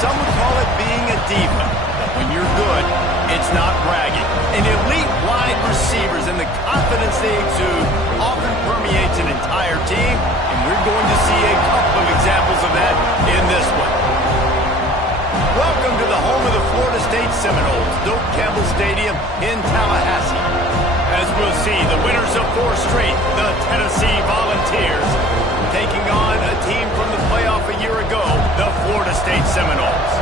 some would call it being a diva. But when you're good, it's not bragging. And elite wide receivers and the confidence they exude often permeates an entire team, and we're going to see a couple of examples of that in this one. Welcome to the home of the Florida State Seminoles, Doak Campbell Stadium in Tallahassee. As we'll see, the winners of 4 straight, the Tennessee Volunteers, taking on a team from the playoff a year ago, the Florida State Seminoles.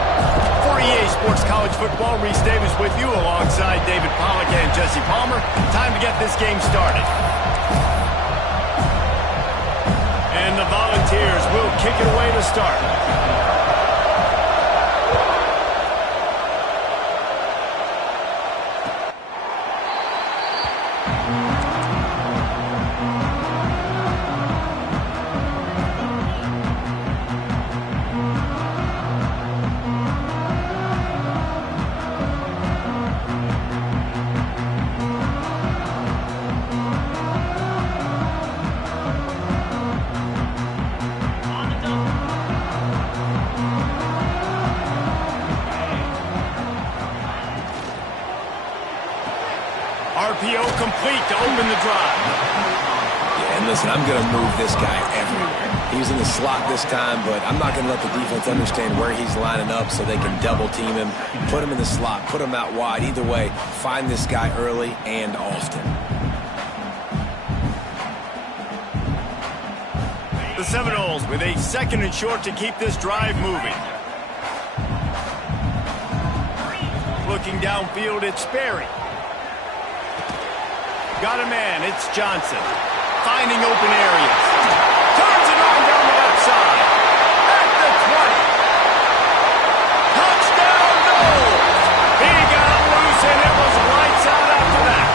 For EA Sports College Football, Reese Davis with you alongside David Pollack and Jesse Palmer. Time to get this game started. And the Volunteers will kick it away to start. RPO complete to open the drive. Yeah, and listen, I'm going to move this guy everywhere. He's in the slot this time, but I'm not going to let the defense understand where he's lining up so they can double team him, put him in the slot, put him out wide. Either way, find this guy early and often. The Seminoles with a 2nd and short to keep this drive moving. Looking downfield, it's Sperry. Got a man, it's Johnson. Finding open areas. Turns it on down the left side. At the 20. Touchdown goal! He got loose and it was lights out after that.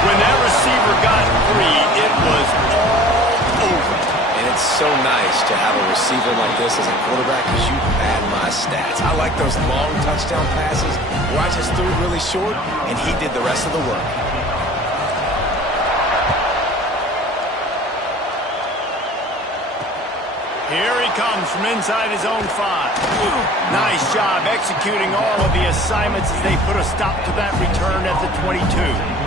When that receiver got free, it was all over. And it's so nice to have a receiver like this as a quarterback because you pad my stats. I like those long touchdown passes where I just threw it really short and he did the rest of the work. Here he comes from inside his own 5. Nice job executing all of the assignments as they put a stop to that return at the 22.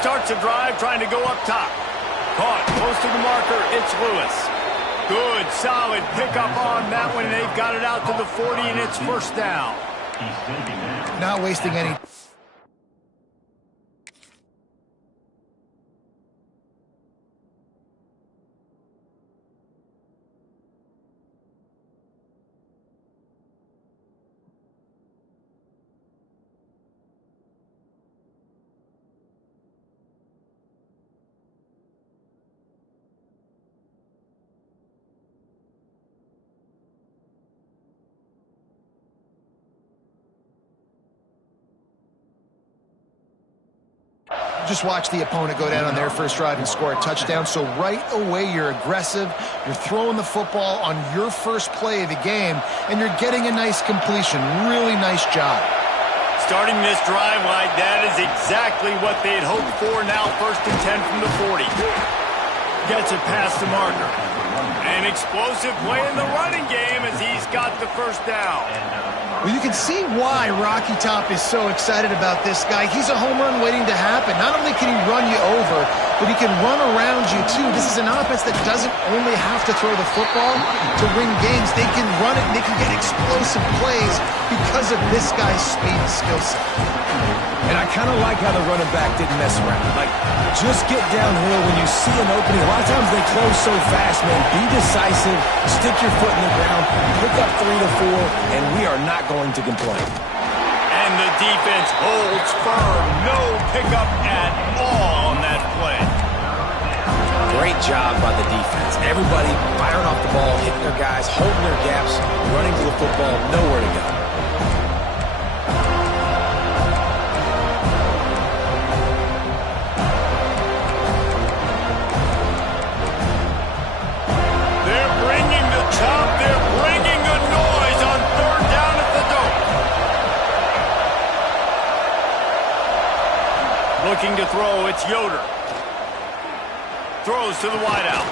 Starts a drive trying to go up top. Caught close to the marker. It's Lewis. Good, solid pickup on that one. They've got it out to the 40, and it's first down. Not wasting any. Just watch the opponent go down on their first drive and score a touchdown. So right away, you're aggressive. You're throwing the football on your first play of the game, and you're getting a nice completion. Really nice job. Starting this drive like that is exactly what they'd hoped for. Now 1st and 10 from the 40. Gets it past the marker. An explosive play in the running game as he's got the first down. Well, you can see why Rocky Top is so excited about this guy. He's a home run waiting to happen. Not only can he run you over, but he can run around you, too. This is an offense that doesn't only have to throw the football to win games. They can run it, and they can get explosive plays because of this guy's speed and skill set. And I kind of like how the running back didn't mess around. Like, just get downhill when you see an opening. A lot of times they close so fast, man. Be decisive, stick your foot in the ground, pick up 3 to 4, and we are not going to complain. And the defense holds firm. No pickup at all on that play. Great job by the defense. Everybody firing off the ball, hitting their guys, holding their gaps, running to the football, nowhere to go. Looking to throw, it's Yoder. Throws to the wideout.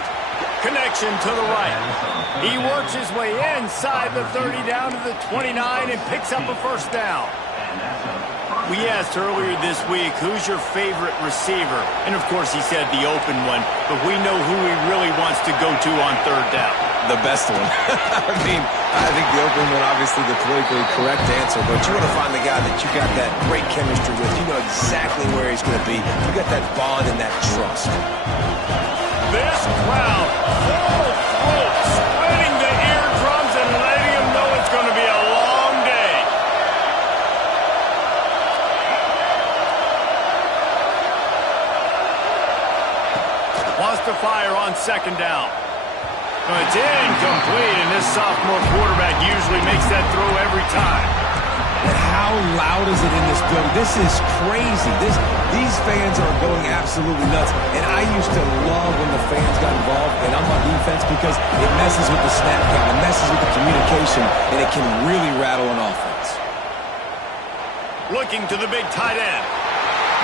Connection to the right. He works his way inside the 30 down to the 29 and picks up a first down. We asked earlier this week, who's your favorite receiver? And, of course, he said the open one, but we know who he really wants to go to on third down. The best one. I mean, I think the open one, obviously the politically correct answer, but you want to find the guy that you got that great chemistry with. You know exactly where he's going to be. You got that bond and that trust. This crowd, full throat, splitting the eardrums and letting him know it's going to be a long day. Wants to fire on second down. It's incomplete, and this sophomore quarterback usually makes that throw every time. And how loud is it in this building? This is crazy. These fans are going absolutely nuts. And I used to love when the fans got involved, and I'm on defense because it messes with the snap count, it messes with the communication, and it can really rattle an offense. Looking to the big tight end.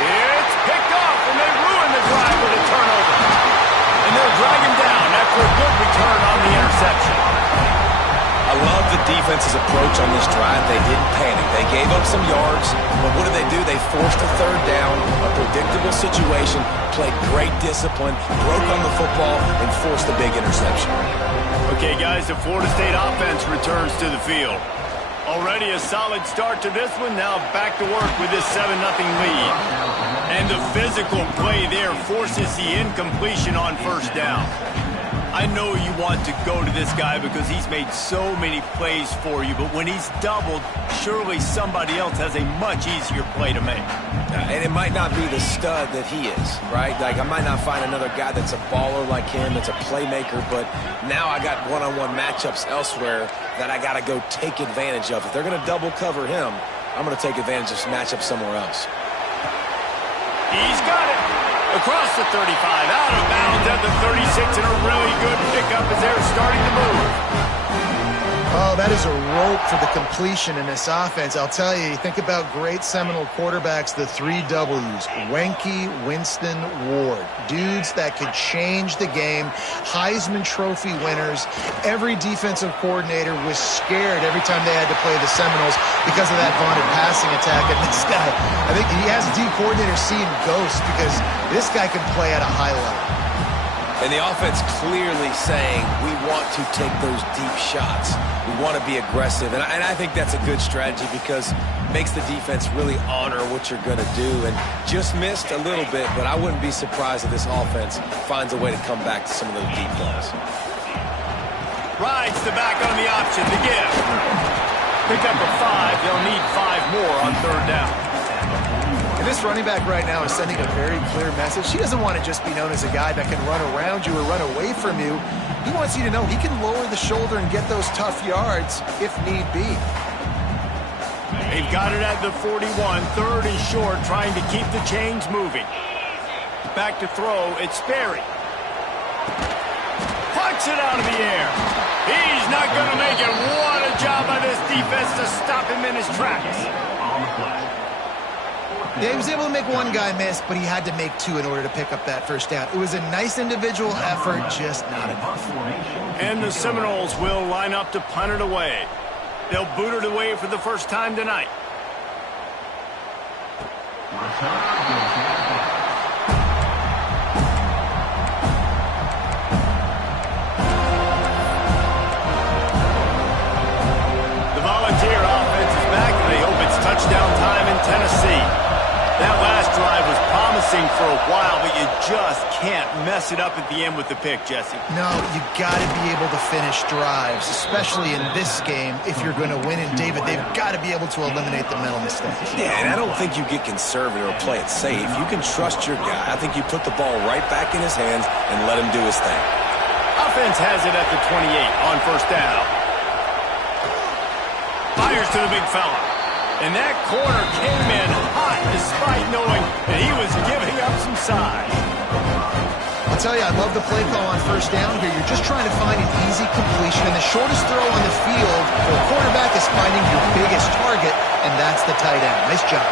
It's picked off, and they ruin the drive with a turnover. And they'll drag him down after a good return on the interception. I love the defense's approach on this drive. They didn't panic. They gave up some yards, but what did they do? They forced a third down, a predictable situation, played great discipline, broke on the football, and forced a big interception. Okay, guys, the Florida State offense returns to the field. Already a solid start to this one. Now back to work with this 7-0 lead. And the physical play there forces the incompletion on first down. I know you want to go to this guy because he's made so many plays for you, but when he's doubled, surely somebody else has a much easier play to make. And it might not be the stud that he is, right? Like, I might not find another guy that's a baller like him, that's a playmaker, but now I got one-on-one matchups elsewhere that I got to go take advantage of. If they're going to double cover him, I'm going to take advantage of some matchups somewhere else. He's got it. Across the 35, out of bounds at the 36, and a really good pickup as they're starting to move. Oh, that is a rope for the completion in this offense. I'll tell you, think about great Seminole quarterbacks, the 3 W's. Wenke, Winston, Ward. Dudes that could change the game. Heisman Trophy winners. Every defensive coordinator was scared every time they had to play the Seminoles because of that vaunted passing attack. And this guy, I think he has D coordinator seeing ghosts because this guy can play at a high level. And the offense clearly saying, we want to take those deep shots. We want to be aggressive. And I think that's a good strategy because it makes the defense really honor what you're going to do. And just missed a little bit, but I wouldn't be surprised if this offense finds a way to come back to some of those deep balls. Rides the back on the option to give. Pick up a 5. They'll need 5 more on third down. And this running back right now is sending a very clear message. He doesn't want to just be known as a guy that can run around you or run away from you. He wants you to know he can lower the shoulder and get those tough yards if need be. They've got it at the 41, third and short, trying to keep the chains moving. Back to throw, it's Sperry. Punch it out of the air. He's not going to make it. What a job by this defense to stop him in his tracks. Yeah, he was able to make one guy miss, but he had to make 2 in order to pick up that first down. It was a nice individual effort, just not enough. And the Seminoles will line up to punt it away. They'll boot it away for the first time tonight. The Volunteer offense is back, and they hope it's touchdown time in Tennessee. That last drive was promising for a while, but you just can't mess it up at the end with the pick, Jesse. No, you got to be able to finish drives, especially in this game if you're going to win. And, David, they've got to be able to eliminate the mental mistakes. Yeah, and I don't think you get conservative or play it safe. You can trust your guy. I think you put the ball right back in his hands and let him do his thing. Offense has it at the 28 on first down. Fires to the big fella. And that corner came in hot despite knowing that he was giving up some size. I'll tell you, I love the play call on first down here. You're just trying to find an easy completion, and the shortest throw on the field for a quarterback is finding your biggest target, and that's the tight end. Nice job.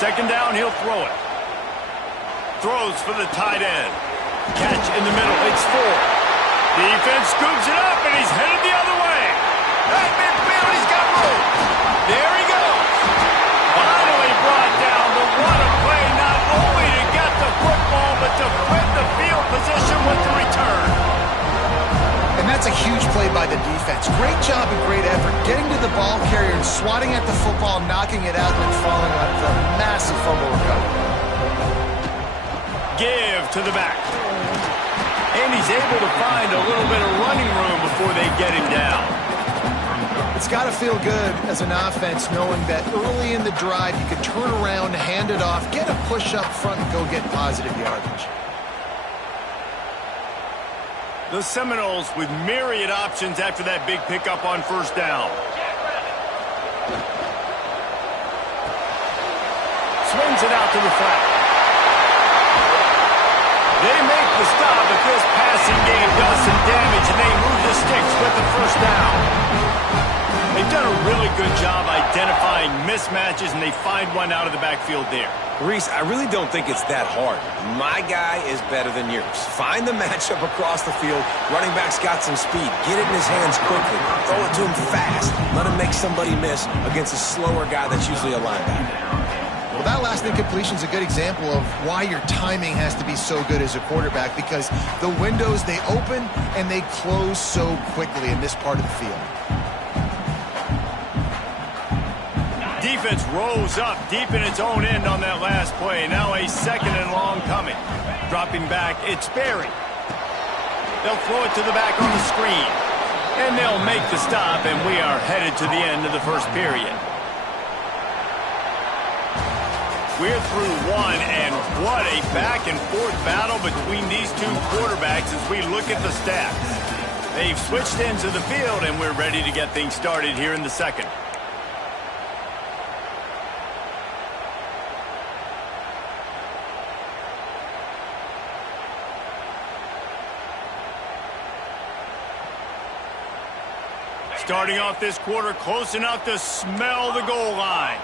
Second down, he'll throw it. Throws for the tight end. Catch in the middle. It's 4. Defense scoops it up, and he's headed the other way. At midfield, he's got room. There he goes. Finally brought down, but what a play, not only to get the football, but to flip the field position with the return. And that's a huge play by the defense. Great job and great effort getting to the ball carrier and swatting at the football, knocking it out, and then falling on the massive fumble recovery. Give to the back. And he's able to find a little bit of running room before they get him down. It's got to feel good as an offense knowing that early in the drive you can turn around, hand it off, get a push up front, and go get positive yardage. The Seminoles with myriad options after that big pickup on first down. Swings it out to the flat. They make the stop, but this passing game does some damage, and they move the sticks with the first down. They've done a really good job identifying mismatches, and they find one out of the backfield there. Reese, I really don't think it's that hard. My guy is better than yours. Find the matchup across the field. Running back's got some speed. Get it in his hands quickly. Throw it to him fast. Let him make somebody miss against a slower guy that's usually a linebacker. Well, that last incompletion is a good example of why your timing has to be so good as a quarterback, because the windows, they open and they close so quickly in this part of the field. Defense rose up deep in its own end on that last play. Now a second and long coming. Dropping back, it's Berry. They'll throw it to the back on the screen. And they'll make the stop, and we are headed to the end of the first period. We're through one, and what a back-and-forth battle between these two quarterbacks as we look at the stats. They've switched into the field, and we're ready to get things started here in the second. Starting off this quarter close enough to smell the goal line.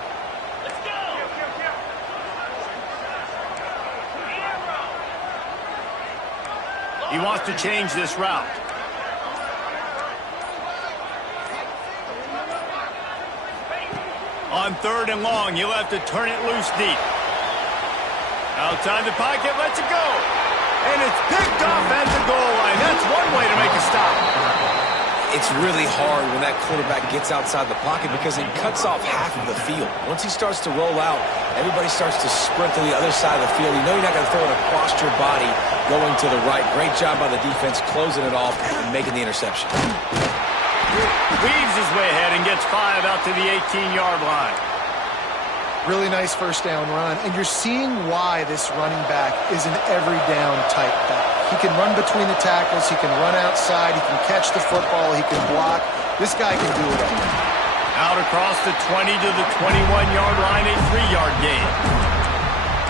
He wants to change this route. On third and long, he'll have to turn it loose deep. Outside the pocket, lets it go. And it's picked off at the goal line. That's one way to make a stop. It's really hard when that quarterback gets outside the pocket because it cuts off half of the field. Once he starts to roll out, everybody starts to sprint to the other side of the field. You know you're not going to throw it across your body going to the right. Great job by the defense closing it off and making the interception. Weaves his way ahead and gets 5 out to the 18-yard line. Really nice first down run, and you're seeing why this running back is an every down type back. He can run between the tackles, he can run outside, he can catch the football, he can block. This guy can do it all. Out across the 20 to the 21-yard line, a 3-yard gain.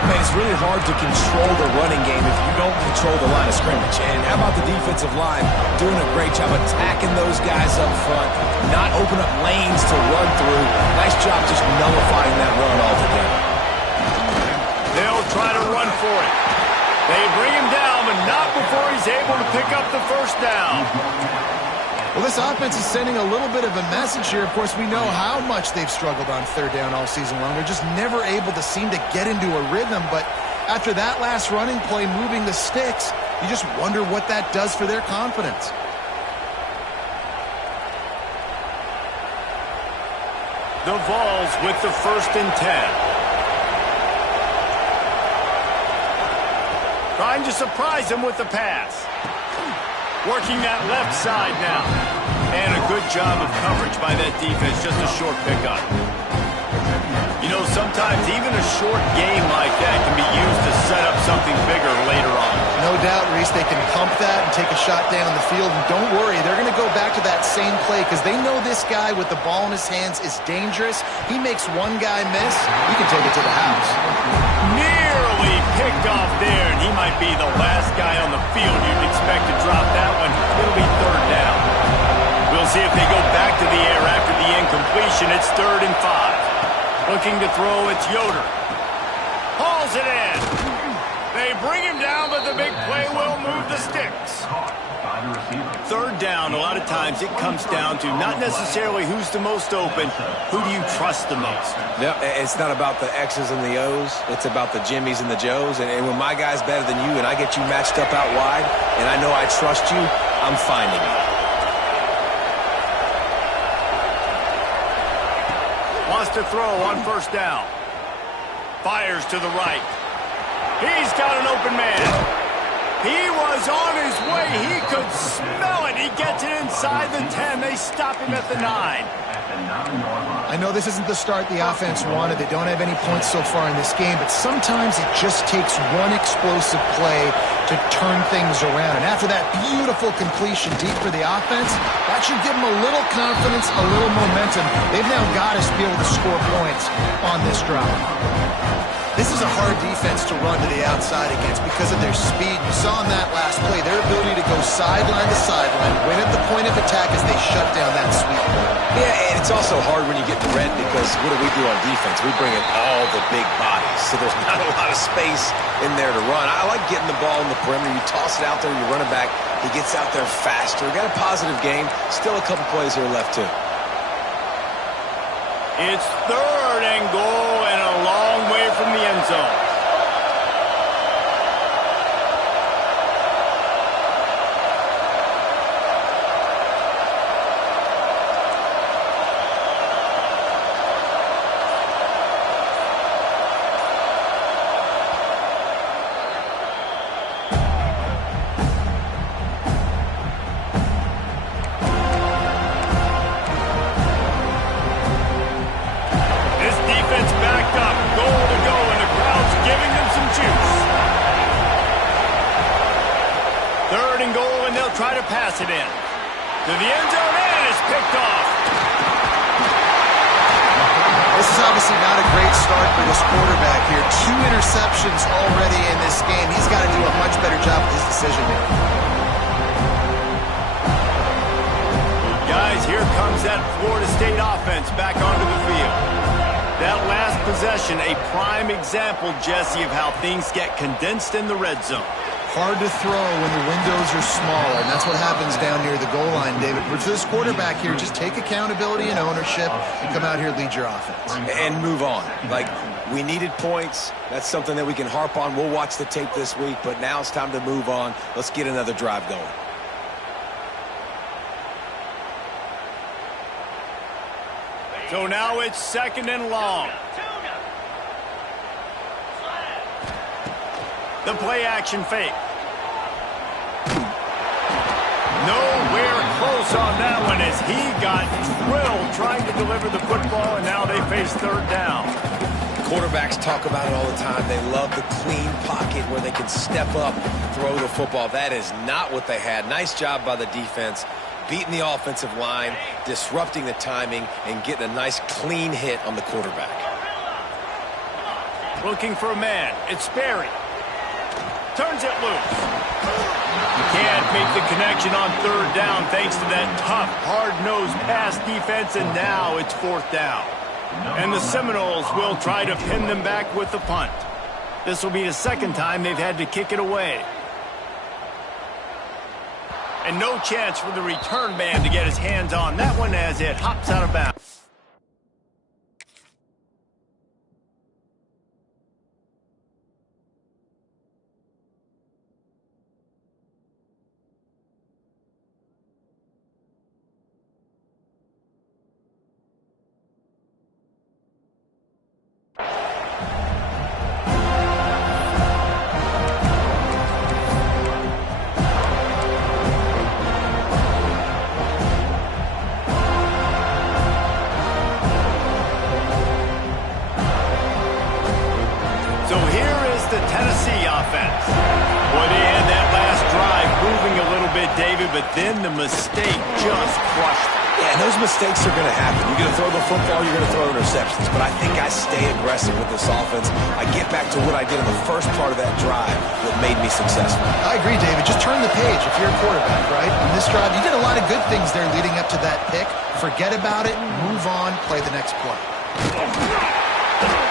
Man, it's really hard to control the running game if you don't control the line of scrimmage. And how about the defensive line doing a great job attacking those guys up front, not open up lanes to run through. Nice job just nullifying that run altogether. They'll try to run for it. They bring him down, but not before he's able to pick up the first down. Well, this offense is sending a little bit of a message here. Of course, we know how much they've struggled on third down all season long. They're just never able to seem to get into a rhythm. But after that last running play, moving the sticks, you just wonder what that does for their confidence. The Vols with the 1st and 10. Trying to surprise him with the pass. Working that left side now. And a good job of coverage by that defense. Just a short pickup. You know, sometimes even a short game like that can be used to set up something bigger later on. No doubt, Reese, they can pump that and take a shot down the field. And don't worry, they're going to go back to that same play because they know this guy with the ball in his hands is dangerous. He makes one guy miss, he can take it to the house. Nearly picked off there, and he might be the last guy on the field you'd expect to drop that one. It'll be third down. We'll see if they go back to the air after the incompletion. It's 3rd and 5. Looking to throw, it's Yoder. drills it in. They bring him down, but the big play will move the sticks. Third down, a lot of times it comes down to not necessarily who's the most open, who do you trust the most? Yep, it's not about the X's and the O's. It's about the Jimmies and the Joes. And when my guy's better than you and I get you matched up out wide and I know I trust you, I'm finding you. Wants to throw on first down. Fires to the right. He's got an open man. He was on his way. He could smell it. He gets it inside the 10. They stop him at the 9. I know this isn't the start the offense wanted. They don't have any points so far in this game, but sometimes it just takes one explosive play to turn things around. And after that beautiful completion deep for the offense, that should give them a little confidence, a little momentum. They've now got to be able to score points on this drive. This is a hard defense to run to the outside against because of their speed. You saw in that last play their ability to go sideline to sideline, win at the point of attack as they shut down that sweep. Yeah, and it's also hard when you get the red because what do we do on defense? We bring in all the big bodies, so there's not a lot of space in there to run. I like getting the ball in the perimeter. You toss it out there, you run it back. He gets out there faster. Got a positive game. Still a couple plays here left, too. It's third and goal and a long way from the end zone. Try to pass it in to the end zone, and it's picked off. This is obviously not a great start for this quarterback here. 2 interceptions already in this game. He's got to do a much better job with his decision making. Guys, here comes that Florida State offense back onto the field. That last possession, a prime example, Jesse, of how things get condensed in the red zone. Hard to throw when the windows are smaller, and that's what happens down near the goal line, David. But for this quarterback here, just take accountability and ownership and come out here and lead your offense. And move on. Like, we needed points. That's something that we can harp on. We'll watch the tape this week, but now it's time to move on. Let's get another drive going. So now it's second and long. The play-action fake. Nowhere close on that one as he got drilled trying to deliver the football, and now they face third down. Quarterbacks talk about it all the time. They love the clean pocket where they can step up, throw the football. That is not what they had. Nice job by the defense, beating the offensive line, disrupting the timing, and getting a nice clean hit on the quarterback. Looking for a man. It's Sperry. Turns it loose. You can't make the connection on third down thanks to that tough, hard-nosed pass defense, and now it's fourth down. And the Seminoles will try to pin them back with the punt. This will be the second time they've had to kick it away. And no chance for the return man to get his hands on that one as it hops out of bounds. But then the mistake just crushed him. Yeah, and those mistakes are going to happen. You're going to throw the football, you're going to throw interceptions. But I think I stay aggressive with this offense. I get back to what I did in the first part of that drive that made me successful. I agree, David. Just turn the page if you're a quarterback, right? On this drive, you did a lot of good things there leading up to that pick. Forget about it, move on, play the next play.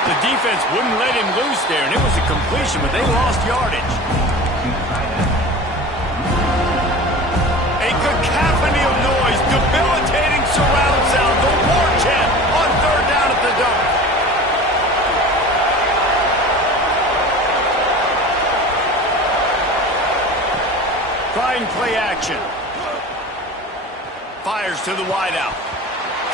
The defense wouldn't let him loose there, and it was a completion, but they lost yardage. A cacophony of noise, debilitating surround sound, the war chant on third down at the Dome. Trying play action. Fires to the wideout.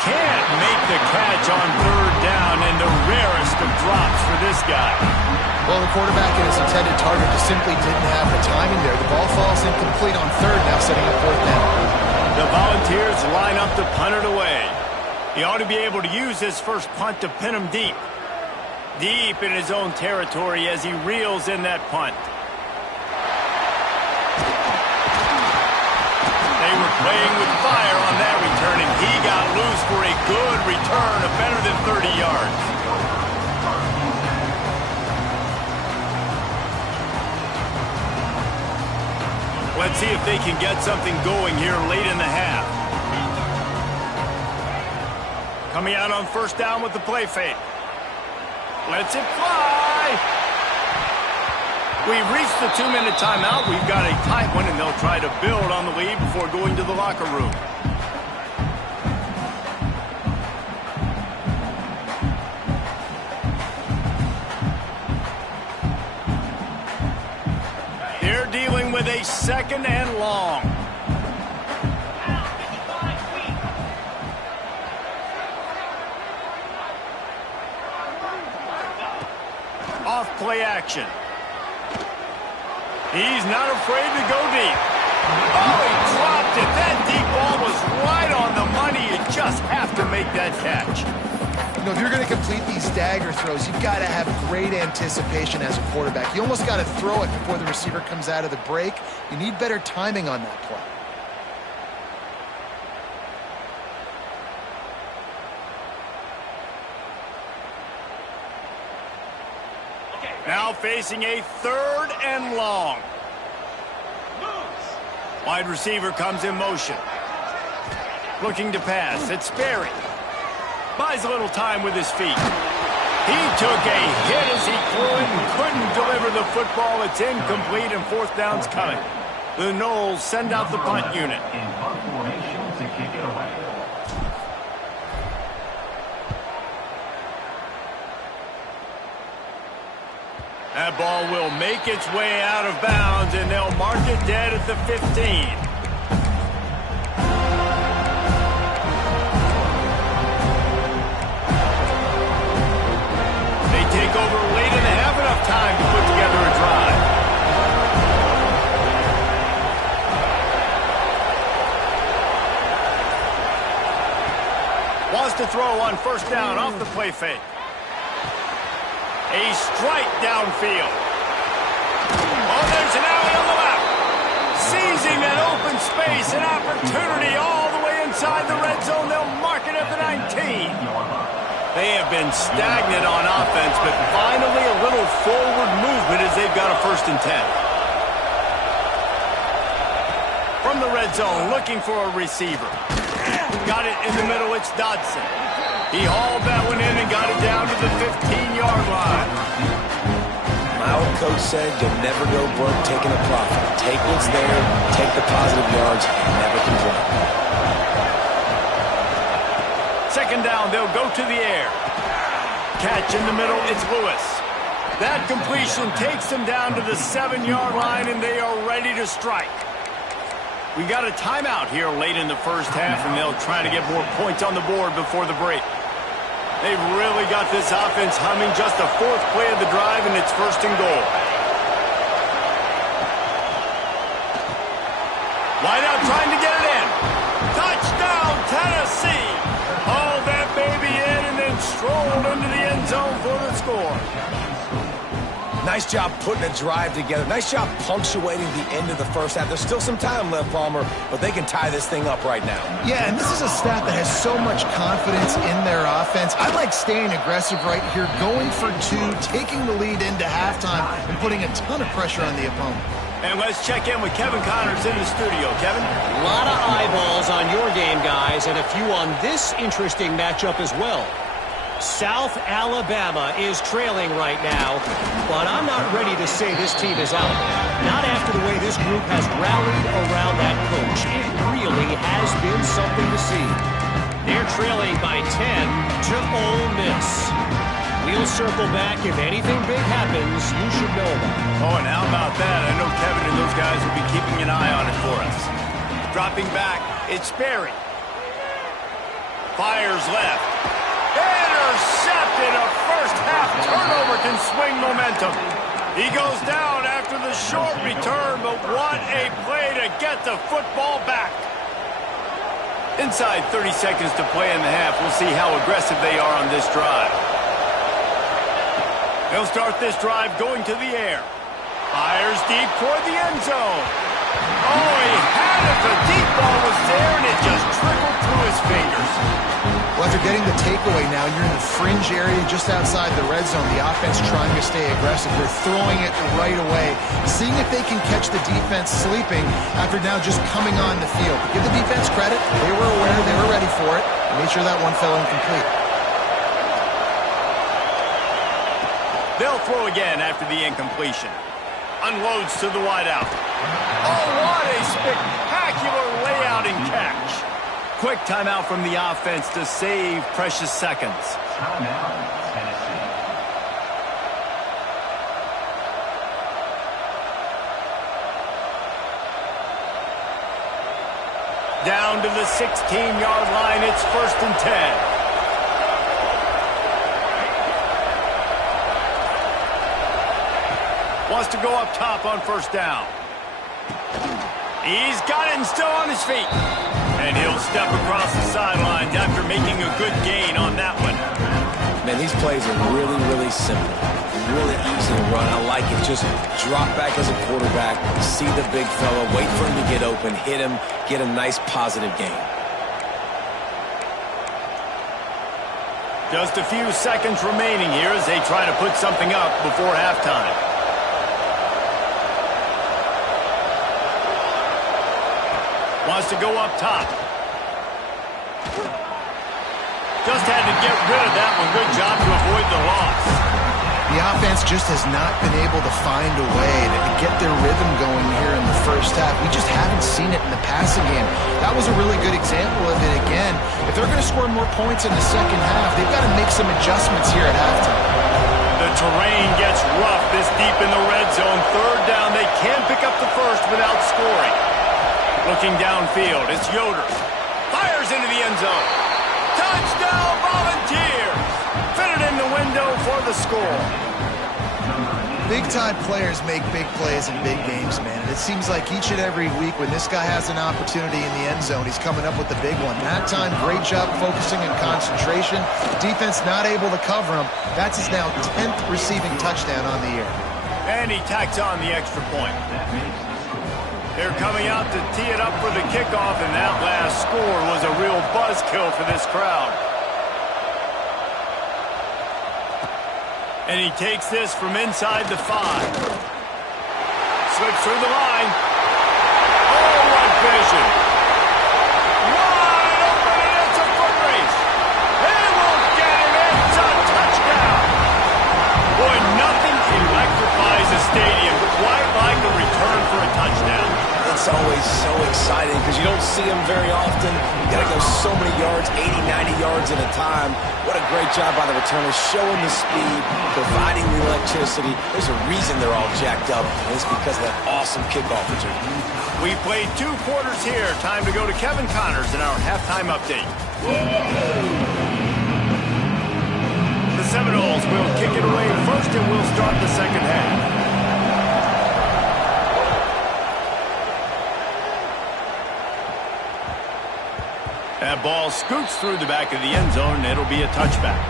Can't make the catch on third down, and the rarest of drops for this guy. Well, the quarterback and his intended target just simply didn't have the timing there. The ball falls incomplete on third, now setting up fourth down. The Volunteers line up to punt it away. He ought to be able to use his first punt to pin him deep. Deep in his own territory as he reels in that punt. They were playing with fire on that return, and he got loose for a good return of better than 30 yards. Let's see if they can get something going here late in the half. Coming out on first down with the play fake. Lets it fly. We've reached the 2-minute timeout. We've got a tight one, and they'll try to build on the lead before going to the locker room. They're dealing with a second and long. Off play action. He's not afraid to go deep. Oh, he dropped it. That deep ball was right on the money. You just have to make that catch. You know, if you're going to complete these dagger throws, you've got to have great anticipation as a quarterback. You almost got to throw it before the receiver comes out of the break. You need better timing on that play. Now facing a third and long. Wide receiver comes in motion. Looking to pass. It's Sperry. Buys a little time with his feet. He took a hit as he threw it and couldn't deliver the football. It's incomplete, and fourth down's coming. The Noles send out the punt unit. That ball will make its way out of bounds, and they'll mark it dead at the 15. They take over late and have enough time to put together a drive. Wants to throw on first down off the play fake. A strike downfield. Oh, there's an alley on the left. Seizing that open space, an opportunity all the way inside the red zone. They'll mark it at the 19. They have been stagnant on offense, but finally a little forward movement as they've got a 1st and 10. From the red zone, looking for a receiver. Got it in the middle, it's Dodson. He hauled that one in and got it down to the 15-yard line. My old coach said you'll never go broke taking a profit. Take what's there, take the positive yards, and never complain. Second down, they'll go to the air. Catch in the middle, it's Lewis. That completion takes them down to the 7-yard line, and they are ready to strike. We got a timeout here late in the first half, and they'll try to get more points on the board before the break. They've really got this offense humming. Just the 4th play of the drive, and it's 1st and goal. Wideout trying to get it in. Touchdown, Tennessee. Hauled that baby in and then strolled into the end zone for the score. Nice job putting a drive together. Nice job punctuating the end of the first half. There's still some time left, Palmer, but they can tie this thing up right now. Yeah, and this is a staff that has so much confidence in their offense. I like staying aggressive right here, going for 2, taking the lead into halftime, and putting a ton of pressure on the opponent. And let's check in with Kevin Connors in the studio. Kevin? A lot of eyeballs on your game, guys, and a few on this interesting matchup as well. South Alabama is trailing right now, but I'm not ready to say this team is out. Not after the way this group has rallied around that coach. It really has been something to see. They're trailing by 10 to Ole Miss. We'll circle back. If anything big happens, you should know about it. Oh, and how about that? I know Kevin and those guys will be keeping an eye on it for us. Dropping back, it's Sperry. Fires left. Intercepted. A first-half turnover can swing momentum. He goes down after the short return, but what a play to get the football back. Inside 30 seconds to play in the half. We'll see how aggressive they are on this drive. They'll start this drive going to the air. Fires deep toward the end zone. Oh, he had it. The deep ball was there, and it just trickled through his fingers. Well, after getting the takeaway now, you're in the fringe area just outside the red zone. The offense trying to stay aggressive. They're throwing it right away, seeing if they can catch the defense sleeping after now just coming on the field. But give the defense credit. They were aware. They were ready for it. Made sure that one fell incomplete. They'll throw again after the incompletion. Unloads to the wideout. Oh, what a spectacular layout and catch. Quick timeout from the offense to save precious seconds. Timeout, Tennessee. Down to the 16-yard line. It's 1st and 10. Wants to go up top on 1st down. He's got it and still on his feet. And he'll step across the sidelines after making a good gain on that one. Man, these plays are really, really simple. Really easy to run. I like it. Just drop back as a quarterback, see the big fella, wait for him to get open, hit him, get a nice positive gain. Just a few seconds remaining here as they try to put something up before halftime. Wants to go up top. Just had to get rid of that one. Good job to avoid the loss. The offense just has not been able to find a way to get their rhythm going here in the first half. We just haven't seen it in the passing game. That was a really good example of it again. If they're going to score more points in the second half, they've got to make some adjustments here at halftime. The terrain gets rough this deep in the red zone. 3rd down. They can't pick up the first without scoring. Looking downfield, it's Yoder. Fires into the end zone. Touchdown, Volunteers! Fitted in the window for the score. Big-time players make big plays in big games, man. And it seems like each and every week when this guy has an opportunity in the end zone, he's coming up with the big one. That time, great job focusing and concentration. Defense not able to cover him. That's his now 10th receiving touchdown on the year. And he tacks on the extra point. They're coming out to tee it up for the kickoff, and that last score was a real buzzkill for this crowd. And he takes this from inside the 5. Slips through the line. Oh, what vision. Wide open, and it's a foot race. They won't get him. It's a touchdown. Boy, nothing electrifies a stadium quite like a return for a touchdown. It's always so exciting because you don't see them very often. You got to go so many yards, 80, 90 yards at a time. What a great job by the returners, showing the speed, providing the electricity. There's a reason they're all jacked up, and it's because of that awesome kickoff return. We played 2 quarters here. Time to go to Kevin Connors in our halftime update. The Seminoles will kick it away first, and we'll start the second half. That ball scoots through the back of the end zone, and it'll be a touchback.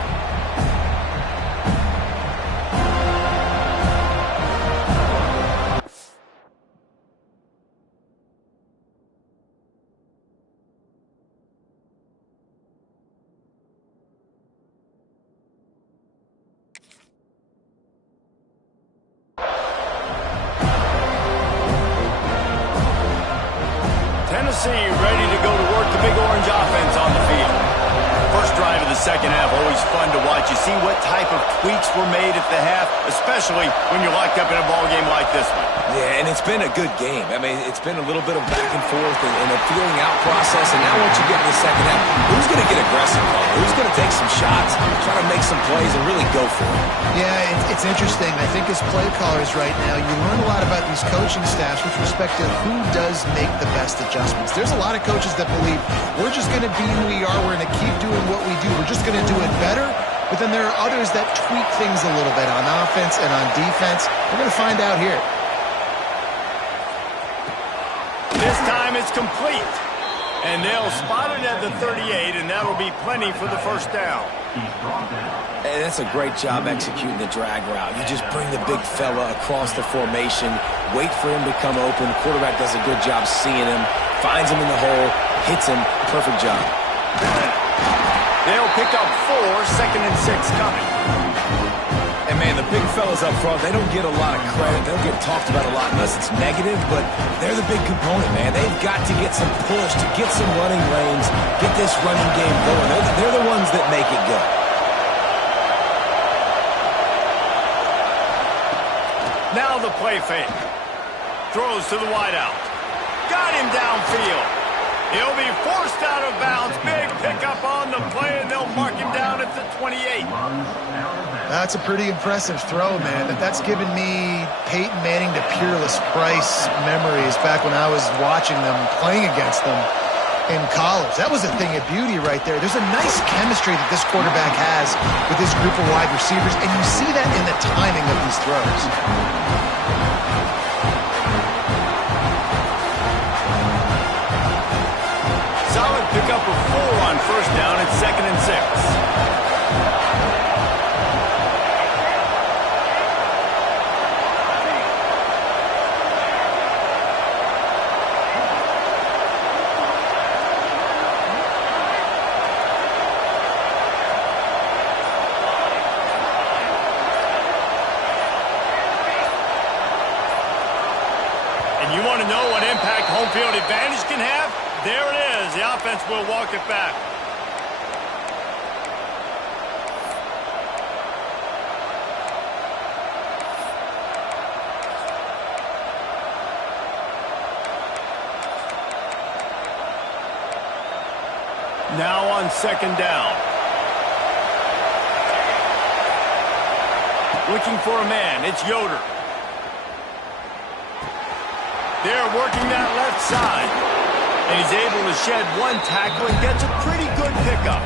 Tennessee ready to go to work. The Big Orange offense on the field. First drive of the second half always fun to watch. You see what type of tweaks were made at the half, especially when you're locked up in a ball game like this one. Yeah, and it's been a good game. I mean, it's been a little bit of back and forth and a feeling out process. And now once you get in the second half, who's going to get aggressive? Who's going to take some shots, try to make some plays, and really go for it? Yeah, it's interesting. I think as play callers right now, you learn a lot about these coaching staffs with respect to who does make the best adjustments. There's a lot of coaches that believe we're just going to be who we are. We're going to keep doing what we do. We're just going to do it better. But then there are others that tweak things a little bit on offense and on defense. We're going to find out here. This time it's complete. And they'll spot it at the 38, and that'll be plenty for the first down. And that's a great job executing the drag route. You just bring the big fella across the formation, wait for him to come open. The quarterback does a good job seeing him, finds him in the hole, hits him. Perfect job. They'll pick up 4, second and 6 coming. And, man, the big fellas up front, they don't get a lot of credit. They don't get talked about a lot unless it's negative, but they're the big component, man. They've got to get some push, to get some running lanes, get this running game going. They're the ones that make it go. Now the play fake. Throws to the wideout. Got him downfield. He'll be forced out of bounds. Big pickup on the play, and they'll mark him down at the 28. That's a pretty impressive throw, man. That's given me Peyton Manning to Peerless Price memories back when I was watching them, playing against them in college. That was a thing of beauty right there. There's a nice chemistry that this quarterback has with this group of wide receivers, and you see that in the timing of these throws. Solid pickup of 4 on first down at second and 6. And you want to know what impact home field advantage can have? There it is. The offense will walk it back. Now on second down. Looking for a man. It's Yoder. They're working that left side. And he's able to shed one tackle and gets a pretty good pickup.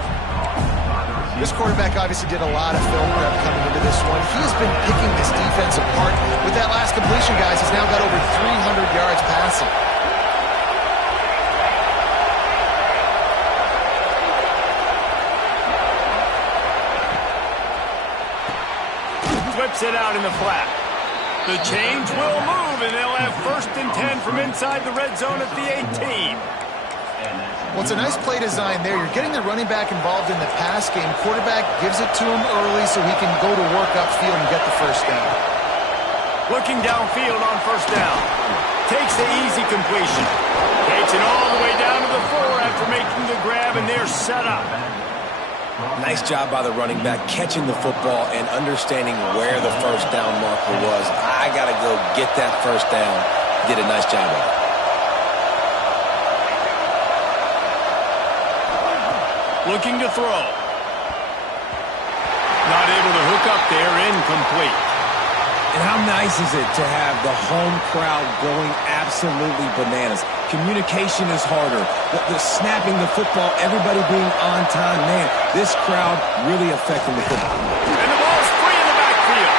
This quarterback obviously did a lot of film prep coming into this one. He's been picking this defense apart. With that last completion, guys, he's now got over 300 yards passing. Flips it out in the flat. The change will move, and they'll have first and 10 from inside the red zone at the 18. Well, it's a nice play design there. You're getting the running back involved in the pass game. Quarterback gives it to him early so he can go to work upfield and get the first down. Looking downfield on first down. Takes the easy completion. Takes it all the way down to the 4 after making the grab, and they're set up. Nice job by the running back, catching the football and understanding where the first down marker was. I got to go get that first down. Did a nice job of it. Looking to throw. Not able to hook up there, incomplete. And how nice is it to have the home crowd going absolutely bananas? Communication is harder. The snapping the football, everybody being on time. Man, this crowd really affecting the football. And the ball's free in the backfield.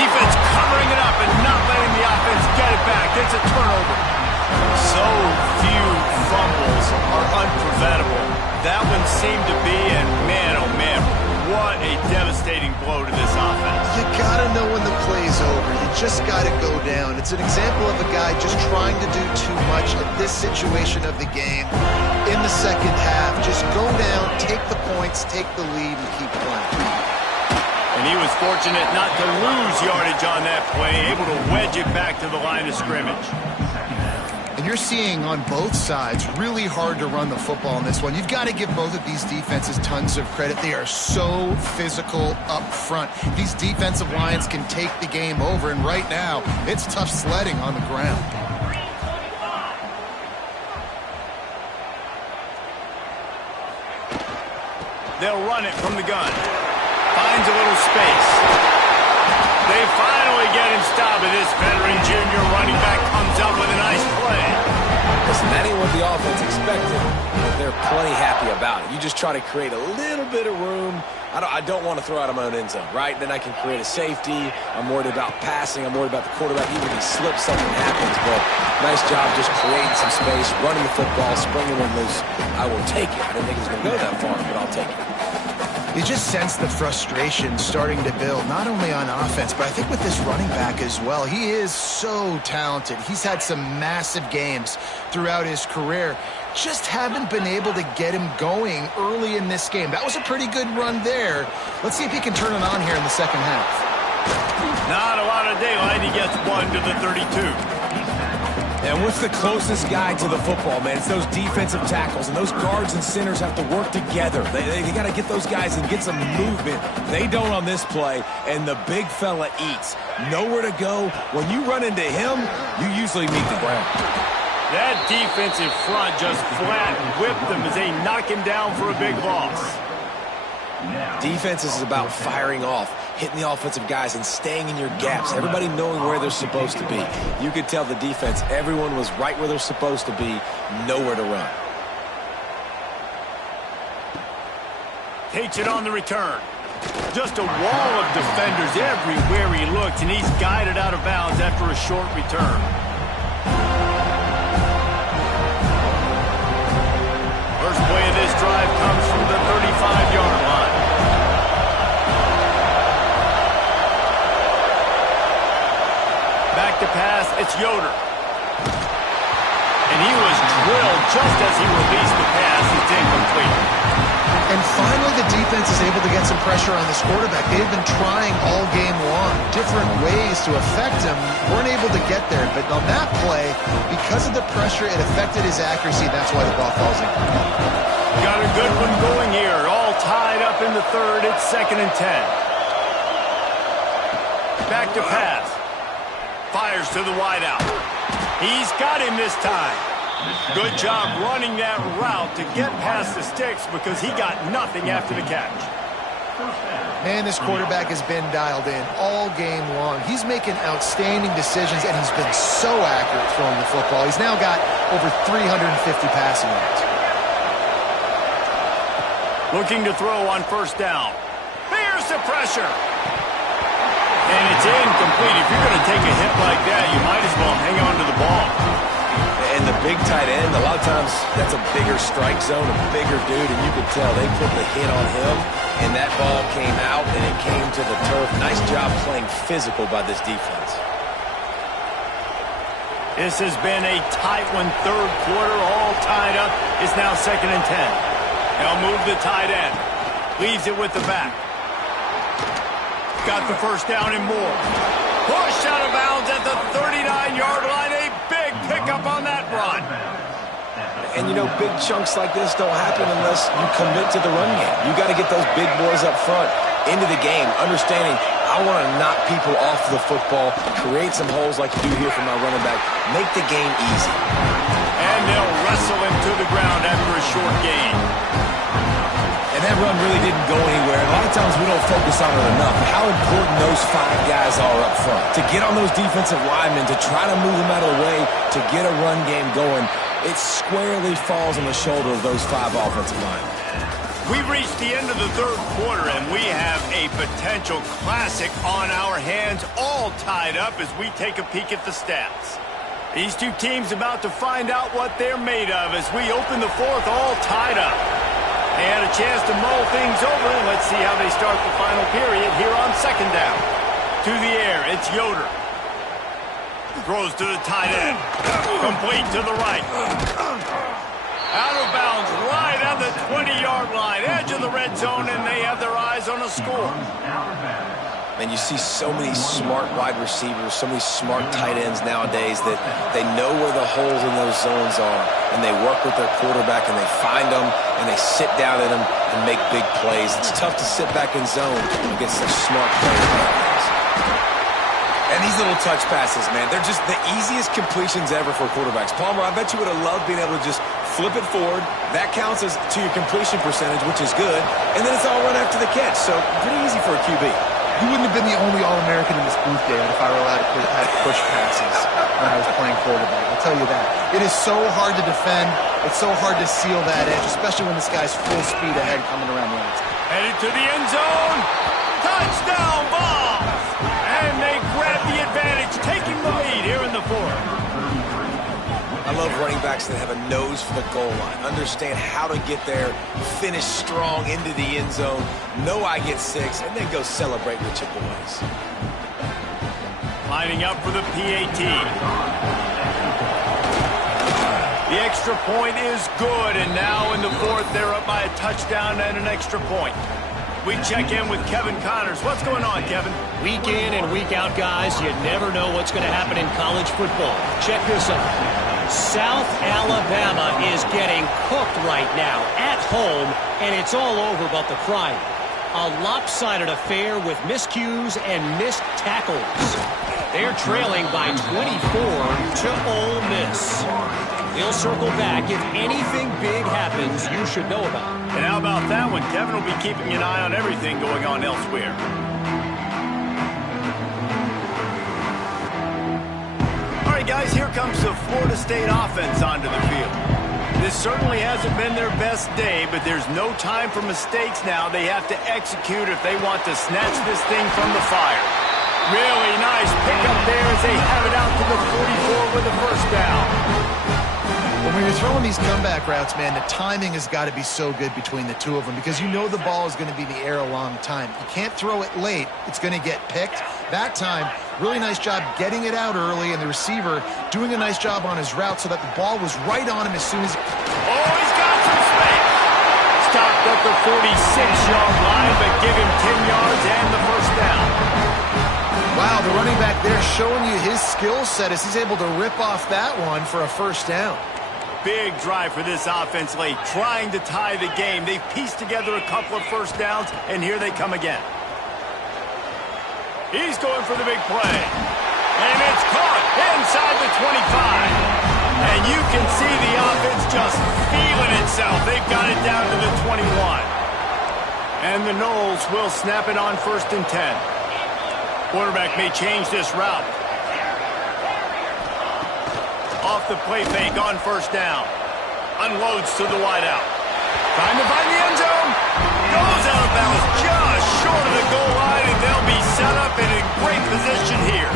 Defense covering it up and not letting the offense get it back. It's a turnover. So few fumbles are unpreventable. That one seemed to be, and man, oh man, what a devastating blow to this offense. You gotta know when the play's over. You just gotta go down. It's an example of a guy just trying to do too much in this situation of the game. In the second half, just go down, take the points, take the lead, and keep playing. And he was fortunate not to lose yardage on that play, able to wedge it back to the line of scrimmage. And you're seeing on both sides really hard to run the football in this one. You've got to give both of these defenses tons of credit. They are so physical up front. These defensive lines can take the game over, and right now it's tough sledding on the ground. They'll run it from the gun. Finds a little space. They finally get him stopped, and this veteran junior running back comes up with a nice play. Listen, that ain't what the offense expected, but they're plenty happy about it. You just try to create a little bit of room. I don't want to throw out of my own end zone, right? Then I can create a safety. I'm worried about passing. I'm worried about the quarterback. Even if he slips, something happens. But nice job just creating some space, running the football, springing one loose. I will take it. I didn't think it was going to go that far, but I'll take it. You just sense the frustration starting to build, not only on offense, but I think with this running back as well. He is so talented. He's had some massive games throughout his career. Just haven't been able to get him going early in this game. That was a pretty good run there. Let's see if he can turn it on here in the second half. Not a lot of daylight. He gets one to the 32. And what's the closest guy to the football, man? It's those defensive tackles, and those guards and centers have to work together. They got to get those guys and get some movement. They don't on this play, and the big fella eats. Nowhere to go. When you run into him, you usually meet the ground. That defensive front just flat whipped them as they knock him down for a big loss. Defense is about firing off, hitting the offensive guys and staying in your gaps. Everybody knowing where they're supposed to be. You could tell the defense, everyone was right where they're supposed to be, nowhere to run. Takes it on the return. Just a wall of defenders everywhere he looked, and he's guided out of bounds after a short return. First play of this drive comes from the 35-yard line. Back to pass, it's Yoder. And he was drilled just as he released the pass. It's incomplete. And finally, the defense is able to get some pressure on this quarterback. They've been trying all game long, different ways to affect him. Weren't able to get there, but on that play, because of the pressure, it affected his accuracy. That's why the ball falls in. Got a good one going here. All tied up in the third. It's 2nd and 10. Back to pass. Fires to the wideout. He's got him this time. Good job running that route to get past the sticks because he got nothing after the catch. Man, this quarterback has been dialed in all game long. He's making outstanding decisions, and he's been so accurate throwing the football. He's now got over 350 passing yards. Looking to throw on first down. Here's the pressure. And it's incomplete. If you're going to take a hit like that, you might as well hang on to the ball. And the big tight end, a lot of times that's a bigger strike zone, a bigger dude, and you could tell they put the hit on him, and that ball came out, and it came to the turf. Nice job playing physical by this defense. This has been a tight one, third quarter, all tied up. It's now 2nd and 10. They'll move the tight end. Leaves it with the back. Got the first down and more. Pushed out of bounds at the 39-yard line. A big pickup on that run. And, you know, big chunks like this don't happen unless you commit to the run game. You got to get those big boys up front into the game, understanding I want to knock people off the football, create some holes like you do here for my running back, make the game easy. And they'll wrestle him to the ground after a short gain. And that run really didn't go anywhere. A lot of times we don't focus on it enough. How important those 5 guys are up front. To get on those defensive linemen, to try to move them out of the way, to get a run game going, it squarely falls on the shoulder of those 5 offensive linemen. We've reached the end of the third quarter, and we have a potential classic on our hands, all tied up as we take a peek at the stats. These two teams about to find out what they're made of as we open the fourth, all tied up. They had a chance to mull things over, and let's see how they start the final period here on second down. To the air, it's Yoder. Throws to the tight end. Complete to the right. Out of bounds, right on the 20-yard line. Edge of the red zone, and they have their eyes on a score. And you see so many smart wide receivers, so many smart tight ends nowadays that they know where the holes in those zones are, and they work with their quarterback, and they find them, and they sit down in them and make big plays. It's tough to sit back in zone against such smart players nowadays. And these little touch passes, man, they're just the easiest completions ever for quarterbacks. Palmer, I bet you would have loved being able to just flip it forward. That counts as to your completion percentage, which is good, and then it's all run after the catch. So pretty easy for a QB. You wouldn't have been the only All-American in this booth, Dan, if I were allowed to push passes when I was playing quarterback. I'll tell you that. It is so hard to defend. It's so hard to seal that edge, especially when this guy's full speed ahead coming around the outside. Headed to the end zone. Touchdown ball. And they grab the advantage, taking the lead here in the fourth. I love running backs that have a nose for the goal line, understand how to get there, finish strong into the end zone, know I get 6, and then go celebrate with your boys. Lining up for the PAT. The extra point is good, and now in the fourth, they're up by a touchdown and an extra point. We check in with Kevin Connors. What's going on, Kevin? Week in and week out, guys, you never know what's going to happen in college football. Check this out. South Alabama is getting cooked right now at home, and it's all over but the crying. A lopsided affair with miscues and missed tackles. They're trailing by 24 to Ole Miss. We'll circle back. If anything big happens, you should know about it. And how about that one? Kevin will be keeping an eye on everything going on elsewhere. All right, guys, here comes the Florida State offense onto the field. This certainly hasn't been their best day, but there's no time for mistakes now. They have to execute if they want to snatch this thing from the fire. Really nice pickup there as they have it out to the 44 with the first down. When you're throwing these comeback routes, man, the timing has got to be so good between the two of them because you know the ball is going to be in the air a long time. You can't throw it late. It's going to get picked. That time, really nice job getting it out early, and the receiver doing a nice job on his route so that the ball was right on him as soon as... Oh, he's got some space. Stopped at the 46-yard line, but give him 10 yards and the first down. Wow, the running back there showing you his skill set as he's able to rip off that one for a first down. Big drive for this offense late, trying to tie the game. They've pieced together a couple of first downs, and here they come again. He's going for the big play. And it's caught inside the 25. And you can see the offense just feeling itself. They've got it down to the 21. And the Noles will snap it on 1st and 10. Quarterback may change this route. Off the play fake on 1st down. Unloads to the wideout. Trying to find the end zone. Goes out of bounds just short of the goal line, and they'll be set up and in great position here.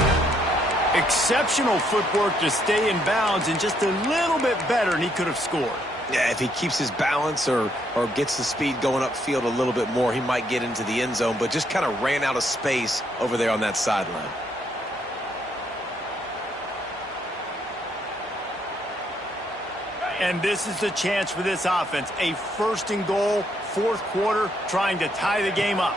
Exceptional footwork to stay in bounds, and just a little bit better, and he could have scored. Yeah, if he keeps his balance or gets the speed going upfield a little bit more, he might get into the end zone, but just kind of ran out of space over there on that sideline. And this is the chance for this offense. A 1st and goal, 4th quarter, trying to tie the game up.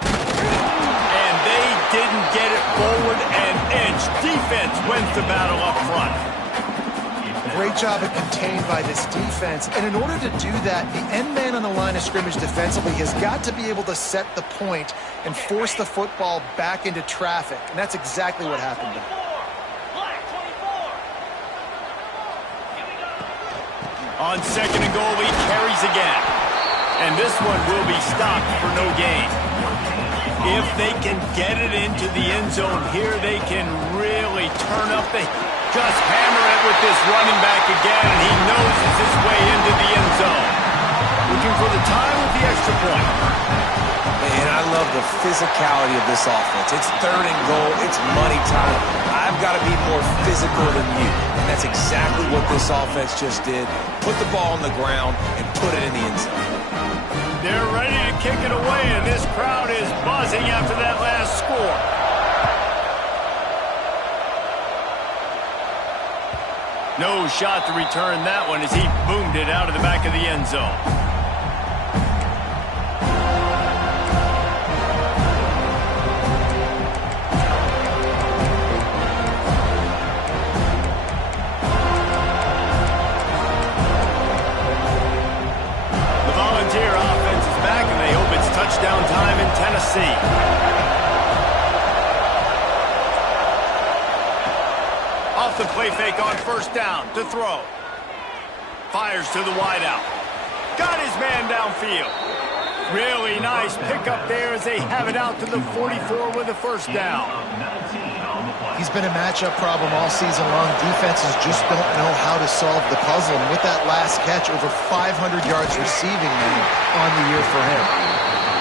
And they didn't get it forward an inch. Defense wins the battle up front. Great job of contained by this defense. And in order to do that, the end man on the line of scrimmage defensively has got to be able to set the point and force the football back into traffic. And that's exactly what happened there. On 2nd and goal, he carries again. And this one will be stopped for no gain. If they can get it into the end zone here, they can really turn up the... Just hammer it with this running back again, and he noses his way into the end zone. Looking for the time with the extra point. And I love the physicality of this offense. It's 3rd and goal. It's money time. I've got to be more physical than you. And that's exactly what this offense just did. Put the ball on the ground and put it in the end zone. They're ready to kick it away, and this crowd is buzzing after that last score. No shot to return that one as he boomed it out of the back of the end zone. touchdown time in Tennessee. Off the play fake on first down to throw. Fires to the wideout. Got his man downfield. Really nice pickup there as they have it out to the 44 with a first down. He's been a matchup problem all season long. Defenses just don't know how to solve the puzzle. And with that last catch, over 500 yards receiving now on the year for him.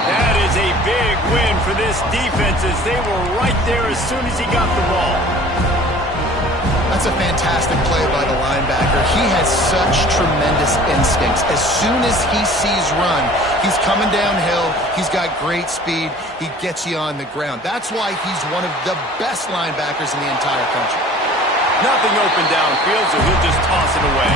That is a big win for this defense as they were right there as soon as he got the ball. That's a fantastic play by the linebacker. He has such tremendous instincts. As soon as he sees run, he's coming downhill. He's got great speed. He gets you on the ground. That's why he's one of the best linebackers in the entire country. Nothing open downfield, so he'll just toss it away.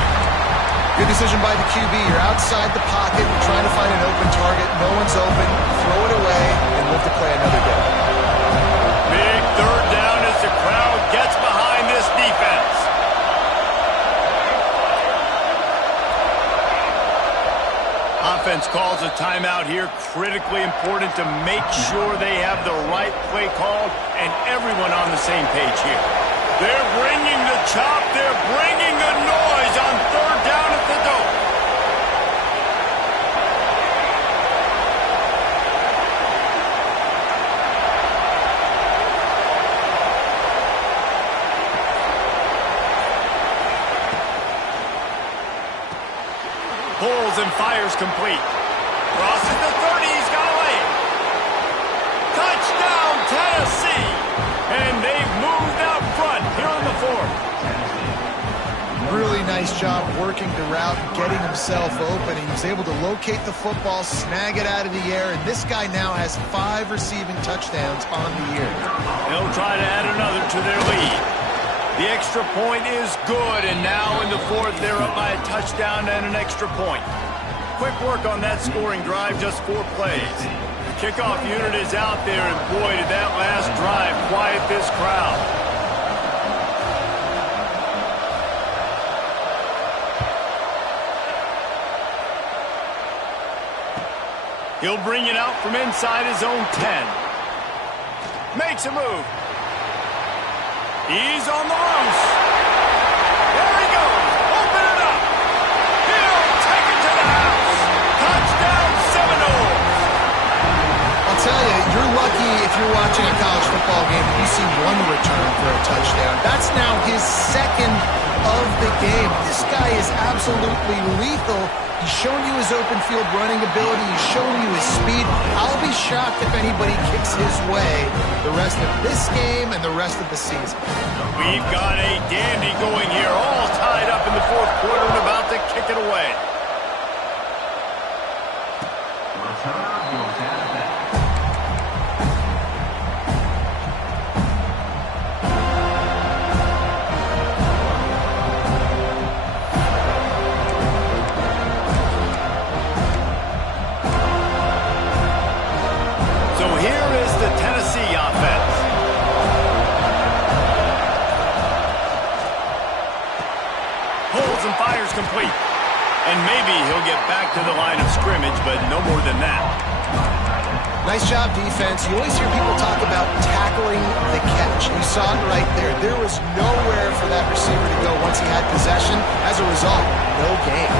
Good decision by the QB. You're outside the pocket, trying to find an open target. No one's open. Throw it away and live to play another day. Big third down as the crowd gets behind this defense. Offense calls a timeout here. Critically important to make sure they have the right play called and everyone on the same page here. They're bringing the chop. They're bringing the noise on third down at the dome. Pulls and fires complete. Crosses the 30. He's got a lane. Touchdown, Tennessee. And they've moved out front here in the fourth. Really nice job working the route and getting himself open. He was able to locate the football, snag it out of the air, and this guy now has 5 receiving touchdowns on the year. They'll try to add another to their lead. The extra point is good, and now in the fourth, they're up by a touchdown and an extra point. Quick work on that scoring drive, just 4 plays. The kickoff unit is out there, and boy, did that last drive quiet this crowd. He'll bring it out from inside his own 10. Makes a move. He's on the loose. There he goes. Open it up. He'll take it to the house. Touchdown, Seminoles. I'll tell you, you're lucky if you're watching a college football game and you see one return for a touchdown. That's now his second of the game. This guy is absolutely lethal. He's shown you his open field running ability. He's shown you his speed. I'll be shocked if anybody kicks his way the rest of this game and the rest of the season. We've got a dandy going here, all tied up in the fourth quarter and about to kick it away. Complete. And maybe he'll get back to the line of scrimmage, but no more than that. Nice job, defense. You always hear people talk about tackling the catch. You saw it right there. There was nowhere for that receiver to go once he had possession. As a result, no gain.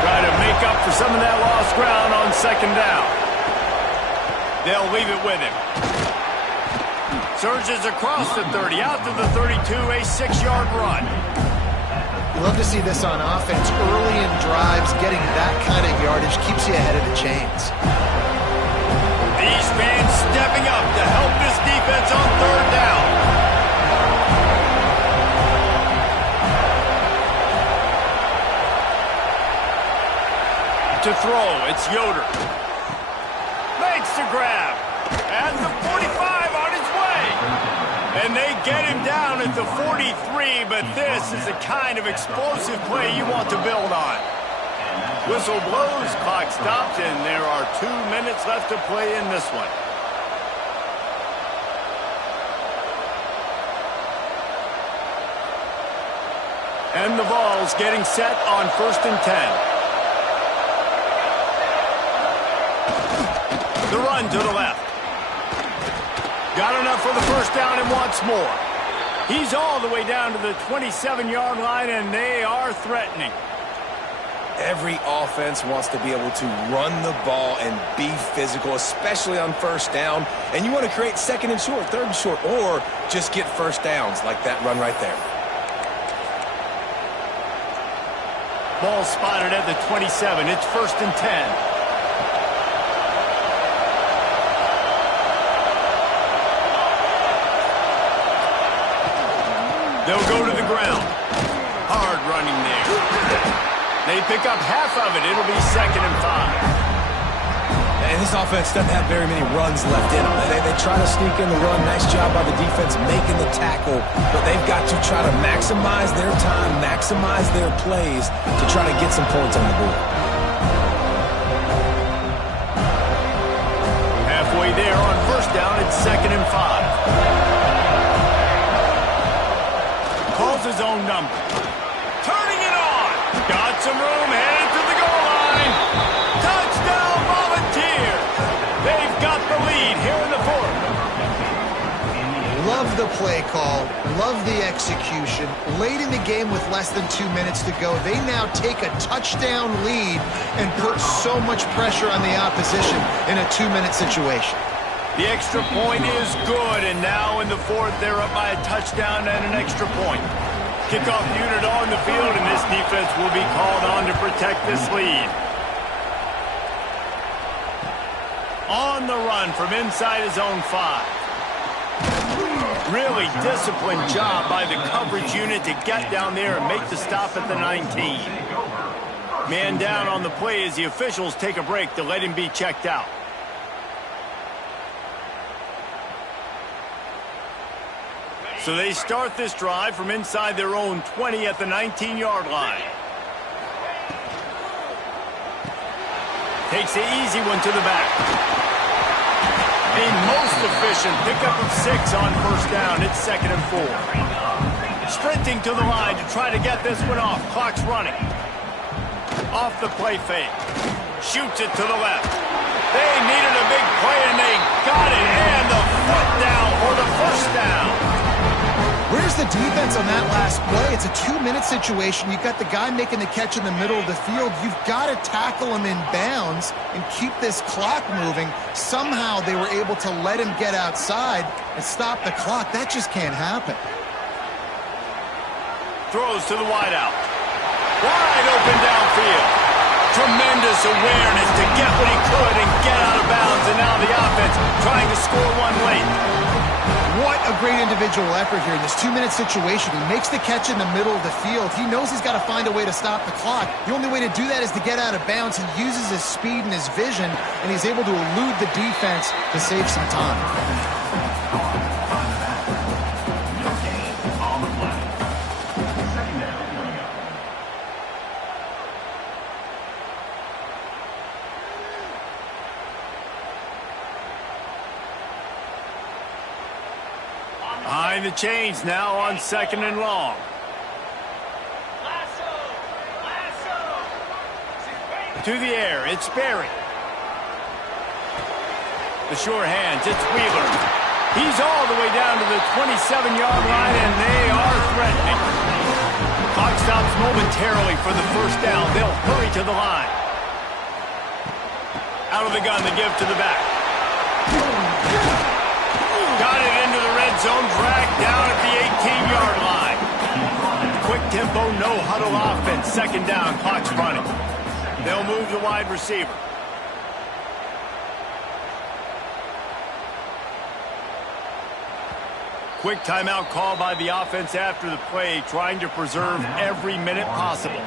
Try to make up for some of that lost ground on second down. They'll leave it with him. Surges across the 30, out to the 32, a 6-yard run. You love to see this on offense. Early in drives, getting that kind of yardage keeps you ahead of the chains. These fans stepping up to help this defense on third down. To throw, it's Yoder. Makes the grab. And the 45 on his way. And they get him down at the 43, but this is the kind of explosive play you want to build on. Whistle blows, clock stops, and there are 2 minutes left to play in this one. And the Vols getting set on 1st and 10. The run to the left. Got enough for the first down and wants more. He's all the way down to the 27-yard line, and they are threatening. Every offense wants to be able to run the ball and be physical, especially on first down. And you want to create second and short, third and short, or just get first downs like that run right there. Ball spotted at the 27. It's 1st and 10. They'll go to the ground. Hard running there. They pick up half of it. It'll be 2nd and 5. And this offense doesn't have very many runs left in them. They try to sneak in the run. Nice job by the defense making the tackle. But they've got to try to maximize their time, maximize their plays to try to get some points on the board. Halfway there on first down, it's 2nd and 5. Calls his own number. Turning it on. Got some room, headed to the goal line. Touchdown, Volunteers. They've got the lead here in the 4th. Love the play call. Love the execution. Late in the game with less than 2 minutes to go, they now take a touchdown lead and put so much pressure on the opposition in a 2-minute situation. The extra point is good, and now in the 4th, they're up by a touchdown and an extra point. Kickoff unit on the field, and this defense will be called on to protect this lead. On the run from inside his own 5. Really disciplined job by the coverage unit to get down there and make the stop at the 19. Man down on the play as the officials take a break to let him be checked out. So they start this drive from inside their own 20 at the 19-yard line. Takes the easy one to the back. A most efficient pickup of 6 on first down. It's 2nd and 4. Sprinting to the line to try to get this one off. Clock's running. Off the play fake. Shoots it to the left. They needed a big play, and they got it. And the foot down for the first down. Where's the defense on that last play? It's a 2-minute situation. You've got the guy making the catch in the middle of the field. You've got to tackle him in bounds and keep this clock moving. Somehow they were able to let him get outside and stop the clock. That just can't happen. Throws to the wideout. Wide open downfield. Tremendous awareness to get what he could and get out of bounds. And now the offense trying to score one late. What a great individual effort here in this 2-minute situation. He makes the catch in the middle of the field. He knows he's got to find a way to stop the clock. The only way to do that is to get out of bounds. He uses his speed and his vision, and he's able to elude the defense to save some time. Behind the chains now on 2nd and long. To the air, it's Berry. The sure hands, it's Wheeler. He's all the way down to the 27-yard line, and they are threatening. Clock stops momentarily for the first down. They'll hurry to the line. Out of the gun, the give to the back. Got it into the red zone, dragged down at the 18-yard line. Quick tempo, no huddle offense. 2nd down, clock's running. They'll move the wide receiver. Quick timeout call by the offense after the play, trying to preserve every minute possible.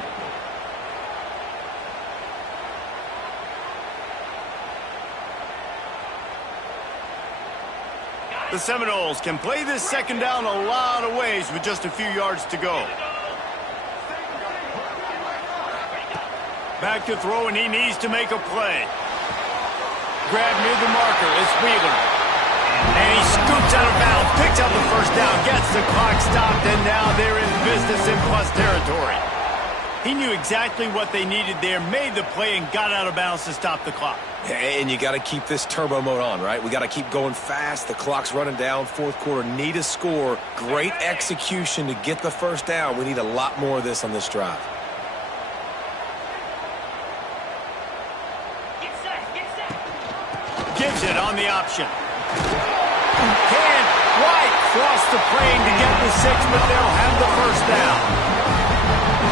The Seminoles can play this 2nd down a lot of ways with just a few yards to go. Back to throw, and he needs to make a play. Grab near the marker is Wheeler. And he scoots out of bounds, picks up the first down, gets the clock stopped, and now they're in business in plus territory. He knew exactly what they needed there, made the play, and got out of bounds to stop the clock. And you got to keep this turbo mode on, right? We got to keep going fast. The clock's running down. Fourth quarter, need a score. Great execution to get the first down. We need a lot more of this on this drive. Gives it on the option. Can't quite cross the plane to get the 6, but they'll have the first down.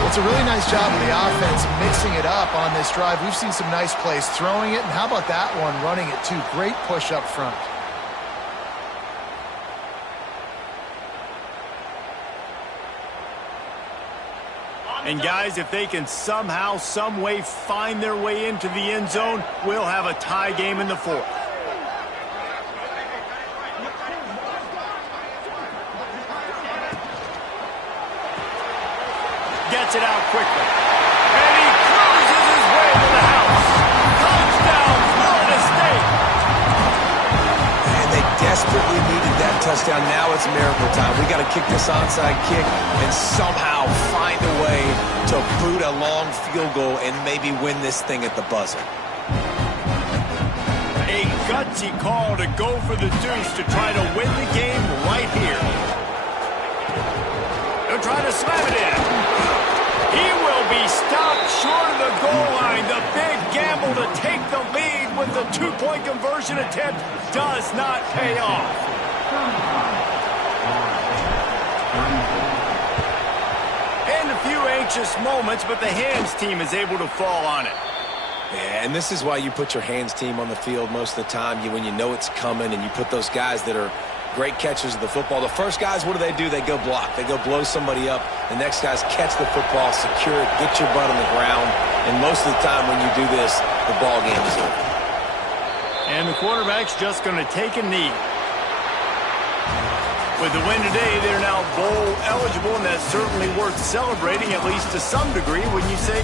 It's a really nice job of the offense mixing it up on this drive. We've seen some nice plays throwing it, and how about that one running it too? Great push up front. And guys, if they can somehow, some way find their way into the end zone, we'll have a tie game in the fourth. Gets it out quickly. And he cruises his way to the house. Touchdown, Florida State. And they desperately needed that touchdown. Now it's miracle time. We got to kick this onside kick and somehow find a way to boot a long field goal and maybe win this thing at the buzzer. A gutsy call to go for the deuce to try to win the game right here. They'll try to slam it in. He will be stopped short of the goal line. The big gamble to take the lead with the two-point conversion attempt does not pay off. And a few anxious moments, but the hands team is able to fall on it. Yeah, and this is why you put your hands team on the field most of the time. When you know it's coming, and you put those guys that are great catchers of the football. The first guys, what do? They go block. They go blow somebody up. The next guys catch the football, secure it, get your butt on the ground. And most of the time when you do this, the ball game is over. And the quarterback's just going to take a knee. With the win today, they're now bowl eligible, and that's certainly worth celebrating, at least to some degree, when you say